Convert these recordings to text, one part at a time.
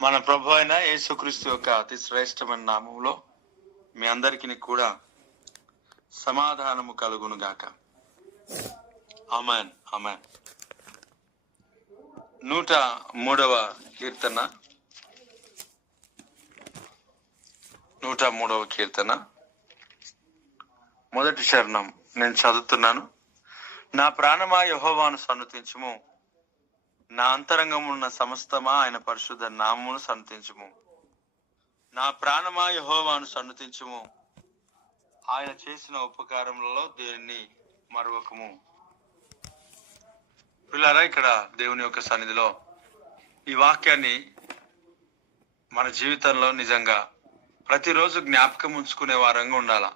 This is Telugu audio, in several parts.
మన ప్రభు అయిన యేసుక్రీస్తు యొక్క అతి శ్రేష్టమైన నామంలో మీ అందరికీ కూడా సమాధానము కలుగును గాక. ఆమేన్ ఆమేన్. 103వ కీర్తన 103వ కీర్తన మొదటి చరణం నేను చదువుతున్నాను. నా ప్రాణమా యెహోవాను సన్నుతించుము, నా అంతరంగమున్న సమస్తమా ఆయన పరిశుద్ధ నామమును సన్నుతించుము. నా ప్రాణమా యెహోవాను సన్నుతించుము, ఆయన చేసిన ఉపకారములలో దేనిని మరవకము. పిల్లారా, ఇక్కడ దేవుని యొక్క సన్నిధిలో ఈ వాక్యాన్ని మన జీవితంలో నిజంగా ప్రతిరోజు జ్ఞాపకం ఉంచుకునే వారంగా ఉండాల.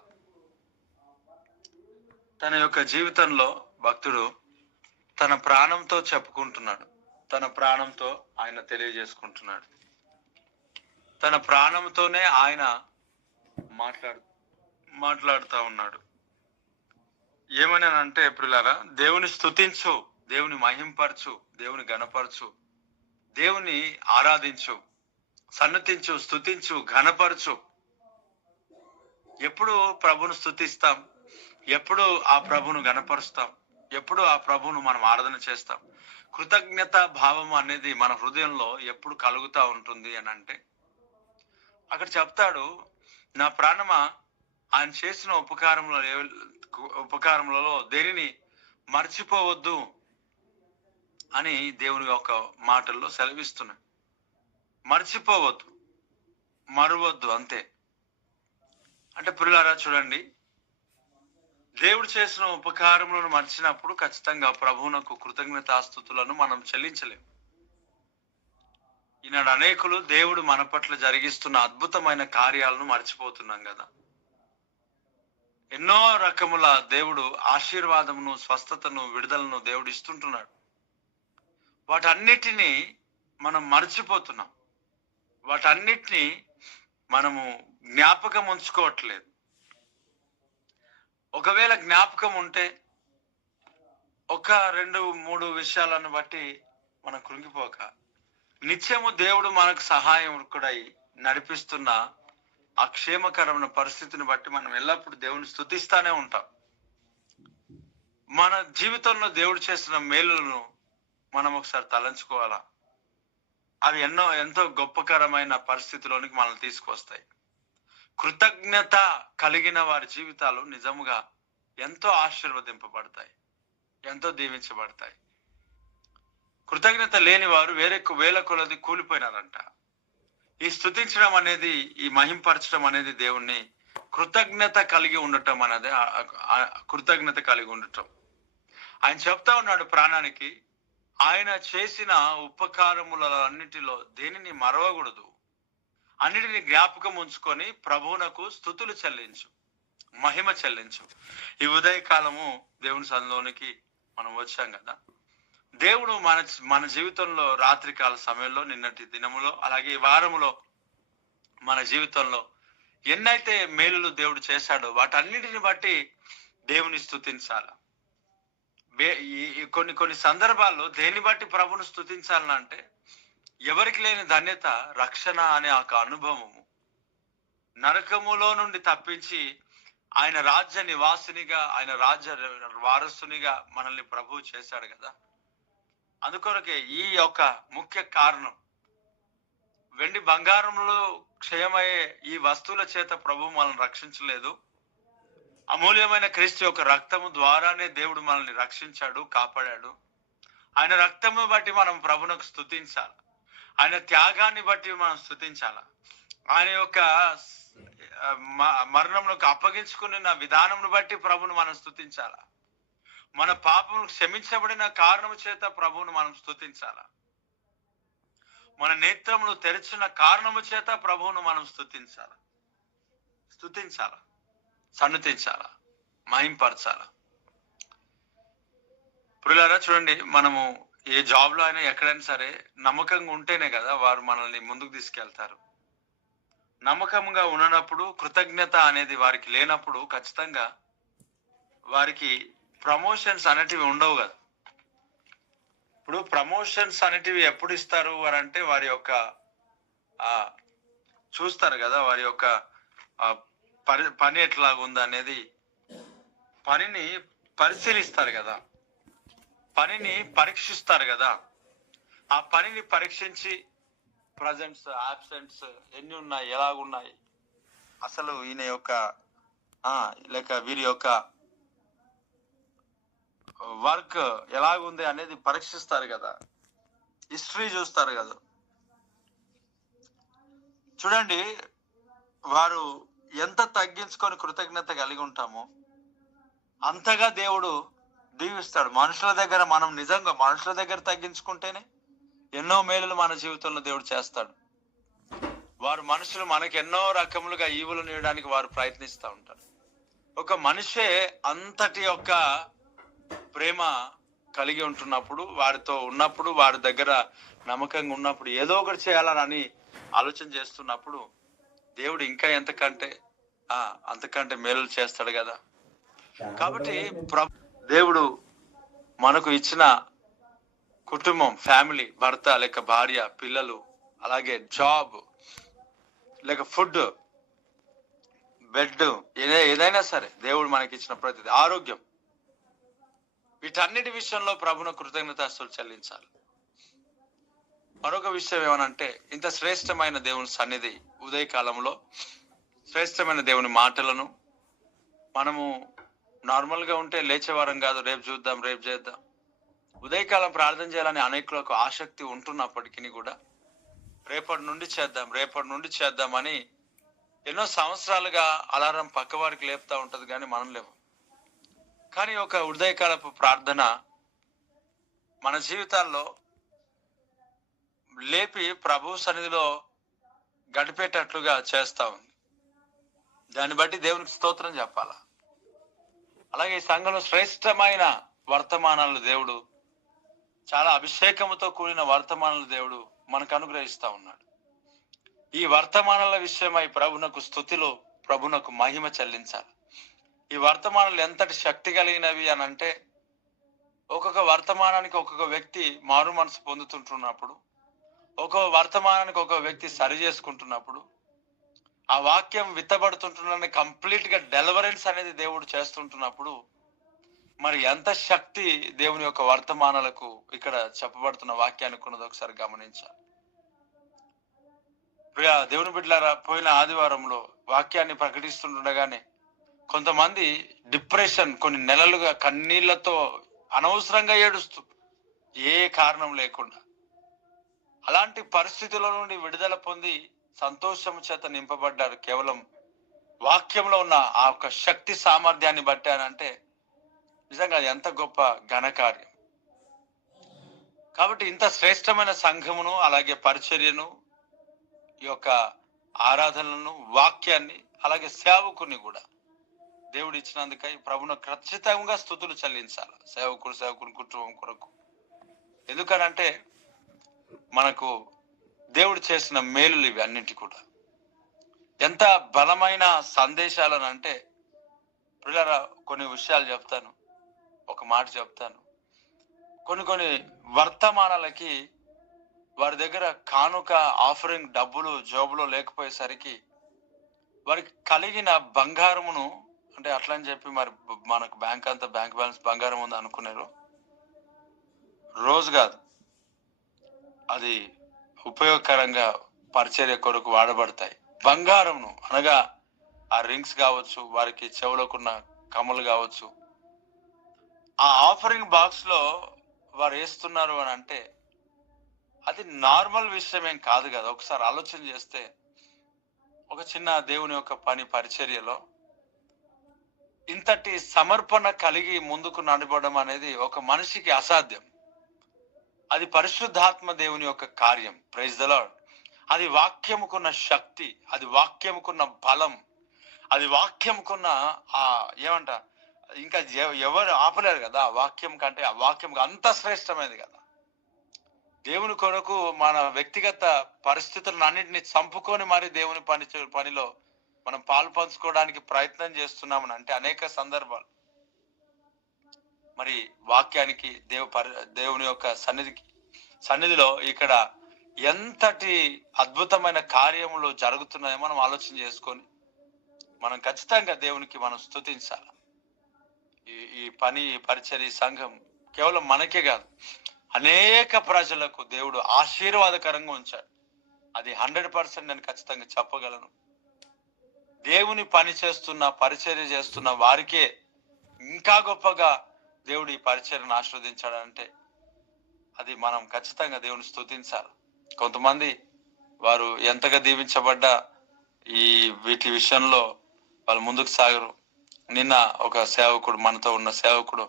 తన యొక్క జీవితంలో భక్తుడు తన ప్రాణంతో చెప్పుకుంటున్నాడు, తన ప్రాణంతో ఆయన తెలియజేసుకుంటున్నాడు, తన ప్రాణంతోనే ఆయన మాట్లాడుతూ ఉన్నాడు. ఏమని అంటే ప్రియులారా, దేవుని స్తుతించు, దేవుని మహింపరచు, దేవుని గణపరచు, దేవుని ఆరాధించు, సన్నతించు, స్తుతించు, ఘనపరచు. ఎప్పుడు ప్రభును స్తుతిస్తాం, ఎప్పుడు ఆ ప్రభును గణపరుస్తాం, ఎప్పుడు ఆ ప్రభును మనం ఆరాధన చేస్తాం. కృతజ్ఞత భావం అనేది మన హృదయంలో ఎప్పుడు కలుగుతూ ఉంటుంది అని అంటే, అక్కడ చెప్తాడు, నా ప్రాణమా ఆయన చేసిన ఉపకారములలో దేనిని మర్చిపోవద్దు అని దేవుని యొక్క మాటల్లో సెలవిస్తున్నాడు. మర్చిపోవద్దు, మరువద్దు, అంతే. అంటే ప్రియులారా చూడండి, దేవుడు చేసిన ఉపకారములను మర్చినప్పుడు ఖచ్చితంగా ప్రభువునకు కృతజ్ఞతాస్తుతులను మనం చెల్లించలేము. ఈనాడు అనేకులు దేవుడు మన పట్ల జరిగిస్తున్న అద్భుతమైన కార్యాలను మర్చిపోతున్నాం కదా. ఎన్నో రకముల దేవుడు ఆశీర్వాదమును, స్వస్థతను, విడుదలను దేవుడు ఇస్తుంటున్నాడు. వాటన్నిటినీ మనం మర్చిపోతున్నాం, వాటన్నిటినీ మనము జ్ఞాపకం ఉంచుకోవట్లేదు. ఒకవేళ జ్ఞాపకం ఉంటే 1-2-3 విషయాలను బట్టి మనం కృంగిపోక, నిత్యము దేవుడు మనకు సహాయకుడై నడిపిస్తున్న ఆ క్షేమకరమైన పరిస్థితిని బట్టి మనం ఎల్లప్పుడూ దేవుని స్తుతిస్తానే ఉంటాం. మన జీవితంలో దేవుడు చేసిన మేలులను మనం ఒకసారి తలంచుకోవాలా. అవి ఎంతో గొప్పకరమైన పరిస్థితిలోనికి మనల్ని తీసుకొస్తాయి. కృతజ్ఞత కలిగిన వారి జీవితాలు నిజముగా ఎంతో ఆశీర్వదింపబడతాయి, ఎంతో దీవించబడతాయి. కృతజ్ఞత లేని వారు వేల కొలది కూలిపోయినారంట. ఈ స్తుతించడం అనేది, ఈ మహింపరచడం అనేది దేవుణ్ణి కృతజ్ఞత కలిగి ఉండటం అనేది, కృతజ్ఞత కలిగి ఉండటం. ఆయన చెప్తా ఉన్నాడు ప్రాణానికి, ఆయన చేసిన ఉపకారములన్నిటిలో దేనిని మరవకూడదు, అన్నిటిని జ్ఞాపకం ఉంచుకొని ప్రభువునకు స్తుతులు చెల్లించు, మహిమ చెల్లించు. ఈ ఉదయకాలము దేవుని సన్నిధిలోనికి మనం వచ్చాం కదా. దేవుడు మన జీవితంలో రాత్రికాల సమయంలో, నిన్నటి దినములో, అలాగే ఈ వారములో మన జీవితంలో ఎన్నైతే మేలులు దేవుడు చేశాడో వాటన్నిటిని బట్టి దేవుని స్తుతించాల. కొన్ని సందర్భాల్లో దేన్ని బట్టి ప్రభుని స్తుతించాలంటే, ఎవరికి లేని ధన్యత రక్షణ అనే ఒక అనుభవము, నరకములో నుండి తప్పించి ఆయన రాజ్య నివాసునిగా, ఆయన రాజ్య వారసునిగా మనల్ని ప్రభువు చేశాడు కదా. అందుకొరకే ఈ యొక్క ముఖ్య కారణం, వెండి బంగారంలో క్షయమయ్యే ఈ వస్తువుల చేత ప్రభు మనల్ని రక్షించలేదు. అమూల్యమైన క్రీస్తు యొక్క రక్తము ద్వారానే దేవుడు మనల్ని రక్షించాడు, కాపాడాడు. ఆయన రక్తము బట్టి మనం ప్రభువునకు స్తుతించాలి, ఆయన త్యాగాన్ని బట్టి మనం స్తుతించాలి, ఆయన యొక్క మరణమునకు అప్పగించుకున్న విధానమును బట్టి ప్రభువును మనం స్తుతించాలి, మన పాపములు క్షమించబడిన కారణము చేత ప్రభువును మనం స్తుతించాలి, మన నేత్రములు తెరిచిన కారణము చేత ప్రభువును మనం స్తుతించాలి, సన్నుతించాల, మహింపరచాల. ప్రియులారా చూడండి, మనము ఏ జాబ్ లో అయినా ఎక్కడైనా సరే నమ్మకంగా ఉంటేనే కదా వారు మనల్ని ముందుకు తీసుకెళ్తారు. నమ్మకంగా ఉన్నప్పుడు, కృతజ్ఞత అనేది వారికి లేనప్పుడు ఖచ్చితంగా వారికి ప్రమోషన్స్ అనేటివి ఉండవు కదా. ఇప్పుడు ప్రమోషన్స్ అనేటివి ఎప్పుడు ఇస్తారు అని అంటే, వారి యొక్క ఆ చూస్తారు కదా వారి యొక్క ఆ పని ఎట్లాగుంది అనేది, పనిని పరిశీలిస్తారు కదా, పనిని పరీక్షిస్తారు కదా. ఆ పనిని పరీక్షించి ప్రజెంట్స్ ఆబ్సెంట్స్ ఎన్ని ఉన్నాయి, ఎలాగున్నాయి, అసలు ఈయన యొక్క లేక వీరి యొక్క వర్క్ ఎలాగుంది అనేది పరీక్షిస్తారు కదా, హిస్టరీ చూస్తారు కదా. చూడండి, వారు ఎంత తగ్గించుకొని కృతజ్ఞత కలిగి ఉంటామో అంతగా దేవుడు దీవిస్తాడు. మనుషుల దగ్గర మనం నిజంగా మనుషుల దగ్గర తగ్గించుకుంటేనే ఎన్నో మేలులు మన జీవితంలో దేవుడు చేస్తాడు. వారు మనుషులు మనకు ఎన్నో రకములుగా ఈవులు నీయడానికి వారు ప్రయత్నిస్తూ ఉంటారు. ఒక మనిషే అంతటి యొక్క ప్రేమ కలిగి ఉంటున్నప్పుడు, వారితో ఉన్నప్పుడు, వారి దగ్గర నమ్మకంగా ఉన్నప్పుడు, ఏదో ఒకటి చేయాలని ఆలోచన చేస్తున్నప్పుడు దేవుడు ఇంకా అంతకంటే మేలు చేస్తాడు కదా. కాబట్టి దేవుడు మనకు ఇచ్చిన కుటుంబం, ఫ్యామిలీ, భర్త లేక భార్య, పిల్లలు, అలాగే జాబ్ లేక ఫుడ్, బెడ్, ఏదైనా సరే దేవుడు మనకి ఇచ్చిన ప్రతిదీ, ఆరోగ్యం, వీటన్నిటి విషయంలో ప్రభువును కృతజ్ఞతాస్తులు చెల్లించాలి. మరొక విషయం ఏమనంటే, ఇంత శ్రేష్టమైన దేవుని సన్నిధి ఉదయకాలంలో శ్రేష్టమైన దేవుని మాటలను మనము నార్మల్ గా ఉంటే లేచేవారం కాదు, రేపు చూద్దాం, రేపు చేద్దాం. ఉదయకాలం ప్రార్థన చేయాలని అనేకులకు ఆసక్తి ఉంటున్నప్పటికీ కూడా రేపటి నుండి చేద్దామని ఎన్నో సంవత్సరాలుగా అలారం పక్కవారికి లేపుతా ఉంటది, కానీ మనం లేవు. కానీ ఒక ఉదయకాలపు ప్రార్థన మన జీవితాల్లో లేపి ప్రభు సన్నిధిలో గడిపేటట్లుగా చేస్తా ఉంది. దాన్ని బట్టి దేవునికి స్తోత్రం చెప్పాలా. అలాగే ఈ సంఘంలో శ్రేష్టమైన వర్తమానాలు దేవుడు, చాలా అభిషేకముతో కూడిన వర్తమానాలు దేవుడు మనకు అనుగ్రహిస్తా ఉన్నాడు. ఈ వర్తమానాల విషయమై ప్రభునకు స్తుతిలో, ప్రభునకు మహిమ చెల్లించాలి. ఈ వర్తమానాలు ఎంతటి శక్తి కలిగినవి అని అంటే, ఒక్కొక్క వర్తమానానికి ఒక్కొక్క వ్యక్తి మారు మనసు పొందుతుంటున్నప్పుడు, ఒక్కొక్క వర్తమానానికి ఒక్కొక్క వ్యక్తి సరి చేసుకుంటున్నప్పుడు, ఆ వాక్యం విత్తబడుతుంటున్న కంప్లీట్ గా డెలివరెన్స్ అనేది దేవుడు చేస్తుంటున్నప్పుడు, మరి ఎంత శక్తి దేవుని యొక్క వర్తమానాలకు ఇక్కడ చెప్పబడుతున్న వాక్యానికి ఉన్నది ఒకసారి గమనించాలి. ప్రియా దేవుని బిడ్డలారా, పోయిన ఆదివారంలో వాక్యాన్ని ప్రకటిస్తుండగానే కొంతమంది డిప్రెషన్, కొన్ని నెలలుగా కన్నీళ్లతో అనవసరంగా ఏడుస్తూ, ఏ కారణం లేకుండా, అలాంటి పరిస్థితుల నుండి విడుదల పొంది సంతోషం చేత నింపబడ్డారు. కేవలం వాక్యంలో ఉన్న ఆ యొక్క శక్తి సామర్థ్యాన్ని బట్టి అని అంటే నిజంగా అది ఎంత గొప్ప ఘనకార్యం. కాబట్టి ఇంత శ్రేష్టమైన సంఘమును, అలాగే పరిచర్యను, ఈ యొక్క ఆరాధనలను, వాక్యాన్ని, అలాగే సేవకుని కూడా దేవుడు ఇచ్చినందుకై ప్రభువును ఖచ్చితంగా స్తుతులు చెల్లించాలి. సేవకుని కుటుంబం కొరకు. ఎందుకనంటే మనకు దేవుడు చేసిన మేలులు ఇవి అన్నింటి కూడా. ఎంత బలమైన సందేశాలను అంటే, పిల్లరా కొన్ని విషయాలు చెప్తాను, ఒక మాట చెప్తాను. కొన్ని వర్తమానాలకి వారి దగ్గర కానుక, ఆఫరింగ్ డబ్బులు జోబులో లేకపోయేసరికి వారికి కలిగిన బంగారమును, అంటే అట్లా అని చెప్పి మరి మనకు బ్యాంక్ బ్యాలెన్స్ బంగారం ఉంది అనుకున్నారు, రోజు కాదు, అది ఉపయోగకరంగా పరిచర్య కొరకు వాడబడతాయి. బంగారంను అనగా ఆ రింగ్స్ కావచ్చు, వారికి చెవులకున్న కమ్మలు కావచ్చు, ఆ ఆఫరింగ్ బాక్స్ లో వారు వేస్తున్నారు అని అంటే అది నార్మల్ విషయం ఏం కాదు కదా. ఒకసారి ఆలోచన చేస్తే, ఒక చిన్న దేవుని యొక్క పని పరిచర్యలో ఇంతటి సమర్పణ కలిగి ముందుకు నడవడం అనేది ఒక మనిషికి అసాధ్యం. అది పరిశుద్ధాత్మ దేవుని యొక్క కార్యం. Praise the Lord. అది వాక్యముకున్న శక్తి, అది వాక్యముకున్న బలం, అది వాక్యముకున్న ఏమంట, ఇంకా ఎవరు ఆపలేరు కదా. వాక్యం కంటే ఆ వాక్యం అంత శ్రేష్టమైనది కదా. దేవుని కొరకు మన వ్యక్తిగత పరిస్థితులను అన్నింటినీ చంపుకొని మరి దేవుని పనిలో మనం పాలు పంచుకోవడానికి ప్రయత్నం చేస్తున్నామని అంటే అనేక సందర్భాలు మరి వాక్యానికి దేవుని యొక్క సన్నిధిలో ఇక్కడ ఎంతటి అద్భుతమైన కార్యములు జరుగుతున్నాయో మనం ఆలోచన చేసుకొని మనం ఖచ్చితంగా దేవునికి మనం స్తుతించాలి. ఈ పని, ఈ పరిచర్య, ఈ సంఘం కేవలం మనకే కాదు, అనేక ప్రజలకు దేవుడు ఆశీర్వాదకరంగా ఉంచాడు. అది 100% నేను ఖచ్చితంగా చెప్పగలను. దేవుని పని చేస్తున్న, పరిచర్య చేస్తున్న వారికే ఇంకా గొప్పగా దేవుడు ఈ పరిచర్యను ఆశీర్వదించాడంటే అది మనం ఖచ్చితంగా దేవుని స్తుతించాలి. కొంతమంది వారు ఎంతగా దీవించబడ్డా ఈ వీటి విషయంలో వాళ్ళు ముందుకు సాగరు. నిన్న ఒక సేవకుడు, మనతో ఉన్న సేవకుడు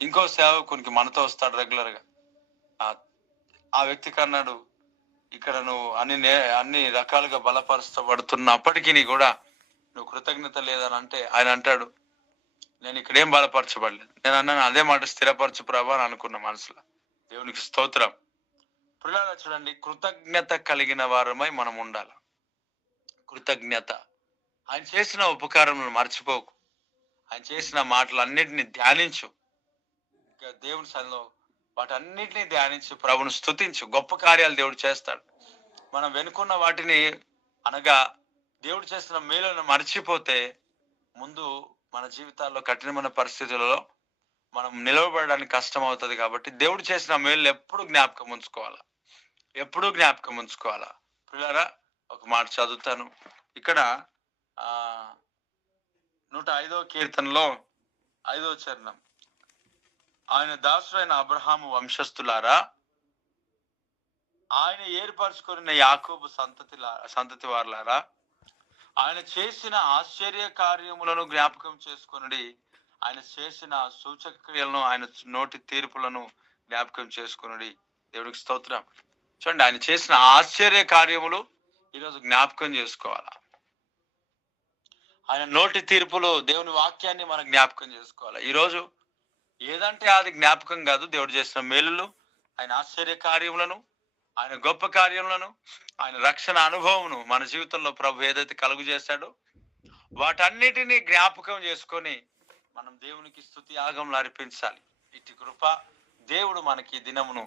ఇంకో సేవకునికి మనతో వస్తాడు రెగ్యులర్ గా. ఆ వ్యక్తికి అన్నాడు, ఇక్కడ నువ్వు అన్ని రకాలుగా బలపరచబడుతున్నప్పటికీ కూడా నువ్వు కృతజ్ఞత లేదని అంటే ఆయన అంటాడు, నేను ఇక్కడేం బలపరచబడలేదు. నేను అన్నాను, అదే మాట స్థిరపరచు ప్రభా అని అనుకున్న మనసులో. దేవునికి స్తోత్రం. పిల్లలు చూడండి, కృతజ్ఞత కలిగిన వారమై మనం ఉండాలి. కృతజ్ఞత. ఆయన చేసిన ఉపకారములను మర్చిపోకు. ఆయన చేసిన మాటలన్నిటిని ధ్యానించు. దేవుని సన్నిధిలో వాటన్నిటిని ధ్యానించు, ప్రభును స్తుతించు. గొప్ప కార్యాలు దేవుడు చేస్తాడు. మనం వెనుకున్న వాటిని అనగా దేవుడు చేసిన మేలును మర్చిపోతే ముందు మన జీవితాల్లో కఠినమైన పరిస్థితులలో మనం నిలవబడడానికి కష్టం అవుతుంది. కాబట్టి దేవుడు చేసిన మేలు ఎప్పుడు జ్ఞాపకం ఉంచుకోవాలా, ఎప్పుడూ జ్ఞాపకం ఉంచుకోవాలా. పిల్లరా, ఒక మాట చదువుతాను. ఇక్కడ 105వ కీర్తనలో 5వ చరణం, ఆయన దాసుడైన అబ్రహాము వంశస్థులారా, ఆయన ఏర్పరచుకున్న యాకోబు సంతతి వారులారా, ఆయన చేసిన ఆశ్చర్య కార్యములను జ్ఞాపకం చేసుకొనుడి. ఆయన చేసిన సూచక క్రియలను, ఆయన నోటి తీర్పులను జ్ఞాపకం చేసుకొనుడి. దేవుడికి స్తోత్రం. చూడండి, ఆయన చేసిన ఆశ్చర్య కార్యములు ఈరోజు జ్ఞాపకం చేసుకోవాలా. ఆయన నోటి తీర్పులు, దేవుని వాక్యాన్ని మనం జ్ఞాపకం చేసుకోవాలి. ఈరోజు ఏదంటే అది జ్ఞాపకం కాదు. దేవుడు చేసిన మేలులు, ఆయన ఆశ్చర్య కార్యములను, ఆయన గొప్ప కార్యములను, ఆయన రక్షణ అనుభవమును మన జీవితంలో ప్రభు ఏదైతే కలుగు చేశాడో వాటన్నిటినీ జ్ఞాపకం చేసుకొని మనం దేవునికి స్తుతి యాగంలో అర్పించాలి. ఇటు కృప దేవుడు మనకి ఈ దినమును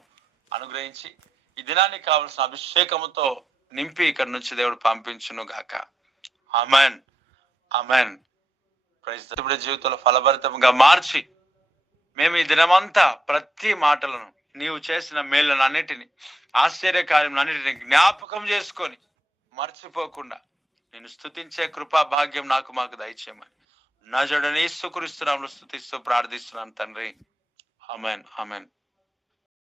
అనుగ్రహించి ఈ దినానికి కావలసిన అభిషేకముతో నింపి ఇక్కడి నుంచి దేవుడు పంపించును గాక. Amen, amen. ప్రైజ్. జీవితంలో ఫలభరితంగా మార్చి మేము ఈ దినమంతా ప్రతి మాటలను, నీవు చేసిన మేళ్ళను అన్నిటిని, ఆశ్చర్య కార్యములన్నిటిని జ్ఞాపకం చేసుకొని మర్చిపోకుండా నేను స్తుతించే కృపా భాగ్యం మాకు దయచేయమని నజరుడైన యేసుక్రీస్తు నామములో స్తుతిస్తూ ప్రార్థిస్తున్నాను తండ్రి. Amen, amen.